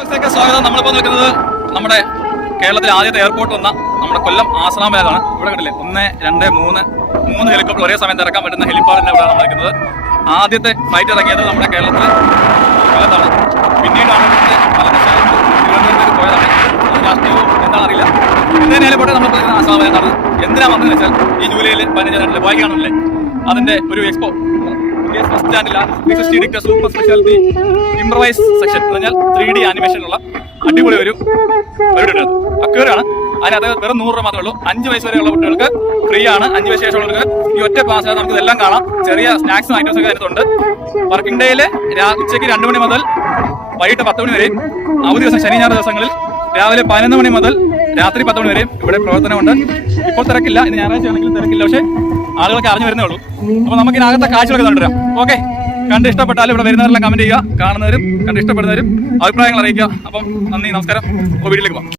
ന്യൂസിലേക്ക് സ്വാഗതം. നമ്മളിപ്പോൾ നിൽക്കുന്നത് നമ്മുടെ കേരളത്തിലെ ആദ്യത്തെ എയർപോർട്ട് വന്ന നമ്മുടെ കൊല്ലം ആശ്രാമേലാണ് ഇവിടെ കണ്ടില്ലേ? ഒന്ന് രണ്ട് മൂന്ന് മൂന്ന് ഹെലികോപ്റ്റർ ഒരേ സമയത്ത് ഇറക്കാൻ പറ്റുന്ന ഹെലിപ്പാഡിന്റെ ഇവിടെയാണ് നമ്മൾ നിൽക്കുന്നത് ആദ്യത്തെ ഫ്ലൈറ്റ് ഇറങ്ങിയത് നമ്മുടെ കേരളത്തിൽ കൊല്ലത്താണ്. പിന്നീടാണ് തിരുവനന്തപുരത്തേക്ക് പോയതാണ്. രാഷ്ട്രീയവും എന്താണെന്ന് അറിയില്ല ഇന്നേ ഹെലിപ്പാഡ് നമ്മൾ പറയുന്ന ആശ്രാമേലാണ് എന്തിനാ വന്നതെന്ന് വെച്ചാൽ ഈ ജൂലൈയിൽ പതിനഞ്ചാം വായിക്കാണല്ലേ? അതിന്റെ ഒരു expo degree super speciality improvise section എന്ന് പറഞ്ഞാൽ ത്രീ ഡി ആനിമേഷനുള്ള അടിപൊളി ഒരു പരിപാടി അക്വേറാണ് അതിനകത്ത് വെറും നൂറ് രൂപ മാത്രമേ ഉള്ളൂ. അഞ്ച് വയസ്സ് വരെയുള്ള കുട്ടികൾക്ക് ഫ്രീ ആണ്. അഞ്ച് വയസ്സ് ശേഷമുള്ളവർക്ക് ഈ ഒറ്റ ക്ലാസ്സിൽ നമുക്ക് ഇതെല്ലാം കാണാം. ചെറിയ സ്നാക്സും ഐറ്റംസ് ഒക്കെ അതിനകത്തുണ്ട്. വർക്കിംഗ് ഡേയിൽ ഉച്ചയ്ക്ക് രണ്ട് മണി മുതൽ വൈകിട്ട് പത്ത് മണി വരെയും അവധി ദിവസം ശനി ഞായർ ദിവസങ്ങളിൽ രാവിലെ പതിനൊന്ന് മണി മുതൽ രാത്രി പത്ത് മണി വരെയും ഇവിടെ പ്രവർത്തനമുണ്ട്. ഇപ്പോൾ തിരക്കില്ല. ഇനി ഞായറാഴ്ച ആണെങ്കിലും തിരക്കില്ല. പക്ഷേ ആളുകളൊക്കെ അറിഞ്ഞു വരുന്നേ ഉള്ളൂ. അപ്പോൾ നമുക്ക് ഇതിനകത്തെ കാഴ്ചകളൊക്കെ കണ്ടുവരാം ഓക്കെ കണ്ട് ഇഷ്ടപ്പെട്ടാലും ഇവിടെ വരുന്നവരെല്ലാം കമന്റ് ചെയ്യുക കാണുന്നവരും കണ്ട് ഇഷ്ടപ്പെടുന്നവരും അഭിപ്രായങ്ങൾ അറിയിക്കുക. അപ്പം നന്ദി നമസ്കാരം. വീട്ടിലേക്ക് പോകാം.